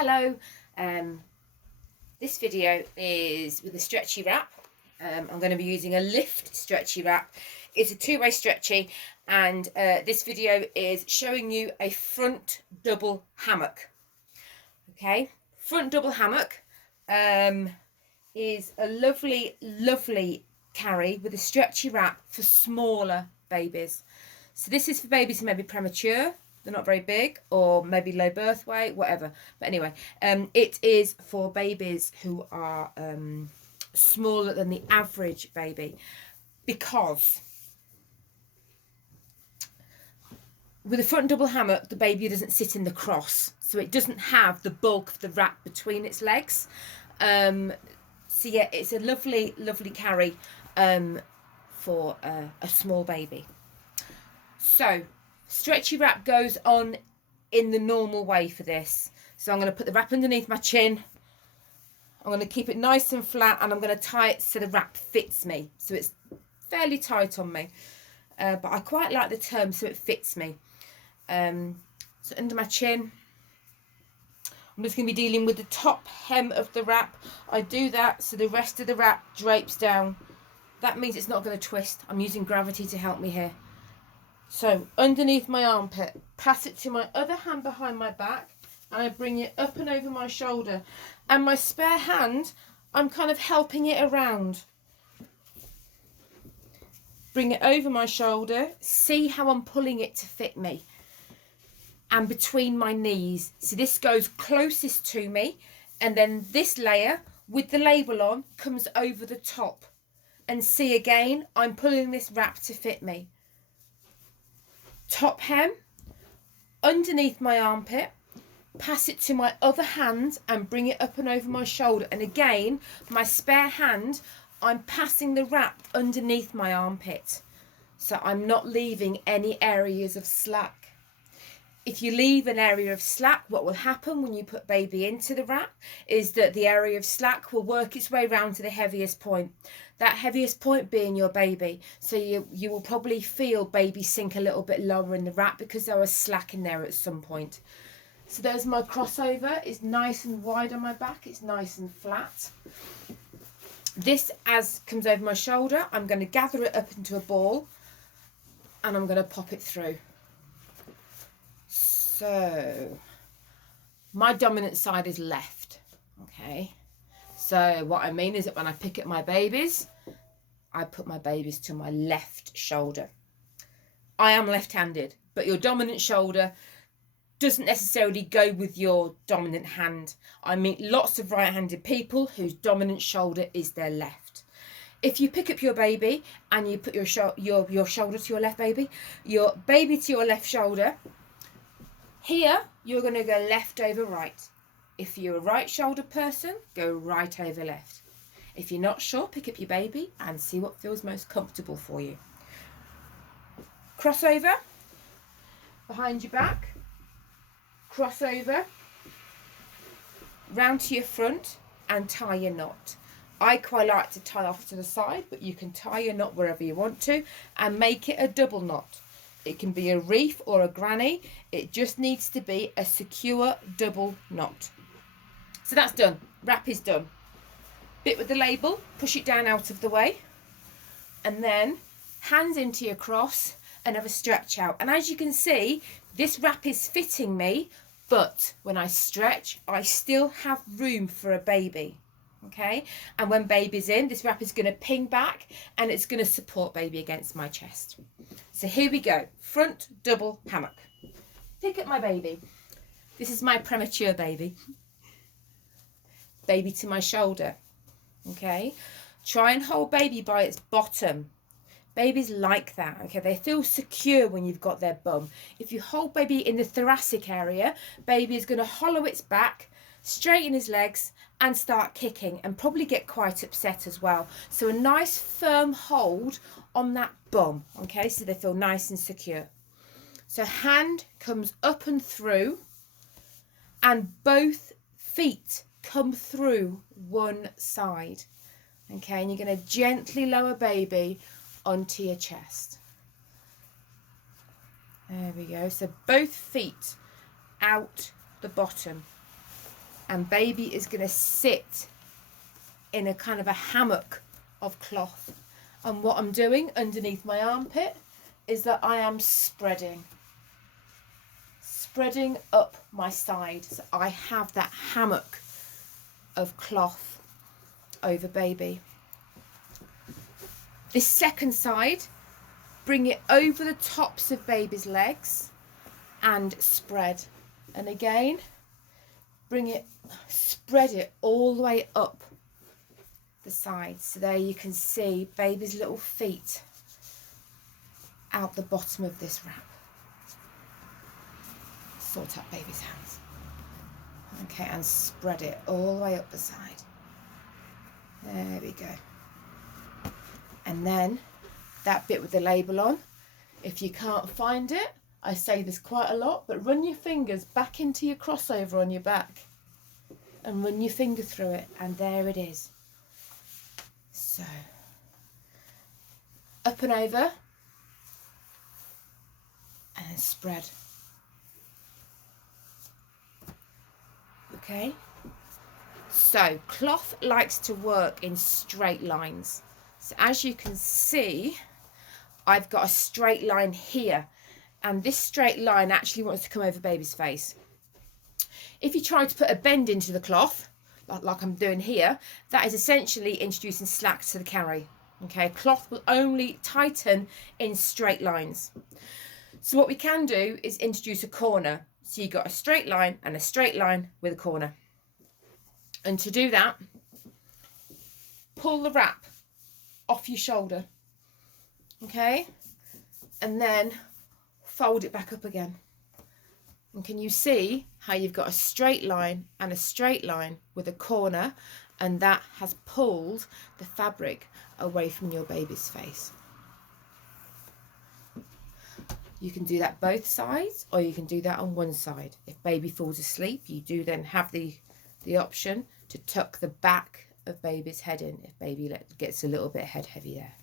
Hello, this video is with a stretchy wrap. I'm going to be using a lift stretchy wrap. It's a two-way stretchy, and this video is showing you a front double hammock. Okay, front double hammock is a lovely carry with a stretchy wrap for smaller babies. So this is for babies who may be premature, they're not very big, or maybe low birth weight, whatever. But anyway, it is for babies who are smaller than the average baby, because with a front double hammock, the baby doesn't sit in the cross, so it doesn't have the bulk of the wrap between its legs. So yeah, it's a lovely carry for a small baby. So stretchy wrap goes on in the normal way for this. So I'm going to put the wrap underneath my chin. I'm going to keep it nice and flat, and I'm going to tie it so the wrap fits me. So it's fairly tight on me, but I quite like the term so it fits me. So under my chin, I'm just going to be dealing with the top hem of the wrap. I do that so the rest of the wrap drapes down. That means it's not going to twist. I'm using gravity to help me here. So underneath my armpit, pass it to my other hand behind my back, and I bring it up and over my shoulder. And my spare hand, I'm kind of helping it around. Bring it over my shoulder. See how I'm pulling it to fit me. And between my knees. So this goes closest to me, and then this layer with the label on comes over the top. And see again, I'm pulling this wrap to fit me. Top hem, underneath my armpit, pass it to my other hand and bring it up and over my shoulder. And again, my spare hand, I'm passing the wrap underneath my armpit. So I'm not leaving any areas of slack. If you leave an area of slack, what will happen when you put baby into the wrap is that the area of slack will work its way around to the heaviest point. That heaviest point being your baby. So you will probably feel baby sink a little bit lower in the wrap because there was slack in there at some point. So there's my crossover. It's nice and wide on my back. It's nice and flat. This, as comes over my shoulder, I'm going to gather it up into a ball, and I'm going to pop it through. So my dominant side is left. Okay. So what I mean is that when I pick up my babies, I put my babies to my left shoulder. I am left-handed, but your dominant shoulder doesn't necessarily go with your dominant hand. I meet lots of right-handed people whose dominant shoulder is their left. If you pick up your baby and you put your shoulder to your left baby, your baby to your left shoulder, here you're going to go left over right. If you're a right shoulder person, go right over left. If you're not sure, pick up your baby and see what feels most comfortable for you. Crossover, behind your back, crossover, round to your front, and tie your knot. I quite like to tie off to the side, but you can tie your knot wherever you want to and make it a double knot. It can be a reef or a granny. It just needs to be a secure double knot. So that's done. Wrap is done. Bit with the label, push it down out of the way, and then hands into your cross and have a stretch out. And as you can see, this wrap is fitting me, but when I stretch, I still have room for a baby. Okay, and when baby's in, this wrap is going to ping back and it's going to support baby against my chest. So here we go, front double hammock. Pick up my baby. This is my premature baby. Baby to my shoulder. Okay, try and hold baby by its bottom. Babies like that. Okay, they feel secure when you've got their bum. If you hold baby in the thoracic area, baby is going to hollow its back, straighten his legs, and start kicking, and probably get quite upset as well. So a nice firm hold on that bum, okay, so they feel nice and secure. So hand comes up and through, and both feet come through one side, okay, and you're going to gently lower baby onto your chest. There we go. So both feet out the bottom. and baby is going to sit in a kind of a hammock of cloth. And what I'm doing underneath my armpit is that I am spreading up my side, so I have that hammock of cloth over baby. This second side, bring it over the tops of baby's legs and spread. And again, spread it all the way up the side. So there you can see baby's little feet out the bottom of this wrap. Sort out baby's hands. Okay, and spread it all the way up the side. There we go. And then that bit with the label on, if you can't find it, I say this quite a lot, but run your fingers back into your crossover on your back and run your finger through it, and there it is. So, up and over, and then spread. Okay, so cloth likes to work in straight lines. So as you can see, I've got a straight line here, and this straight line actually wants to come over baby's face. If you try to put a bend into the cloth, like I'm doing here, that is essentially introducing slack to the carry. Okay, cloth will only tighten in straight lines. So what we can do is introduce a corner. So you've got a straight line and a straight line with a corner. And to do that, pull the wrap off your shoulder. Okay? And then fold it back up again. And can you see how you've got a straight line and a straight line with a corner, and that has pulled the fabric away from your baby's face? You can do that both sides, or you can do that on one side. If baby falls asleep, you do then have the option to tuck the back of baby's head in if baby gets a little bit head heavy there.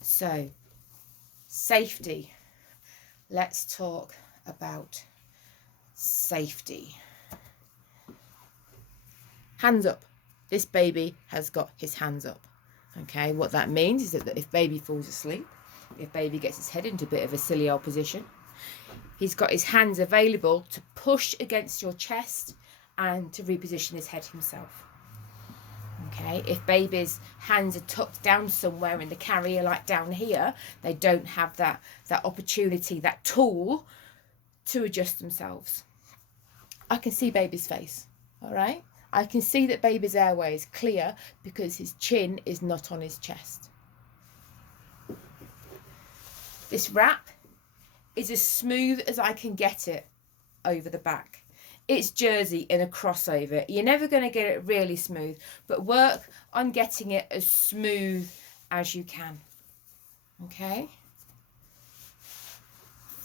So, safety. Let's talk about safety. Hands up. This baby has got his hands up. Okay, what that means is that if baby falls asleep, if baby gets his head into a bit of a silly old position, he's got his hands available to push against your chest and to reposition his head himself. Okay, if baby's hands are tucked down somewhere in the carrier, like down here, they don't have that opportunity, that tool to adjust themselves. I can see baby's face, all right? I can see that baby's airway is clear because his chin is not on his chest. This wrap is as smooth as I can get it over the back. It's jersey in a crossover. You're never going to get it really smooth, but work on getting it as smooth as you can. Okay?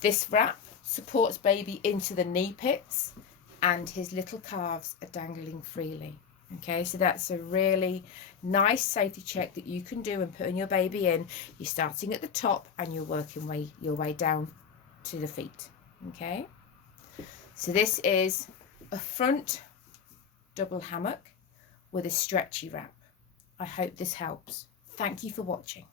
This wrap supports baby into the knee pits, and his little calves are dangling freely. Okay, so that's a really nice safety check that you can do and putting your baby in. You're starting at the top and you're working your way down to the feet. Okay, so this is a front double hammock with a stretchy wrap. I hope this helps. Thank you for watching.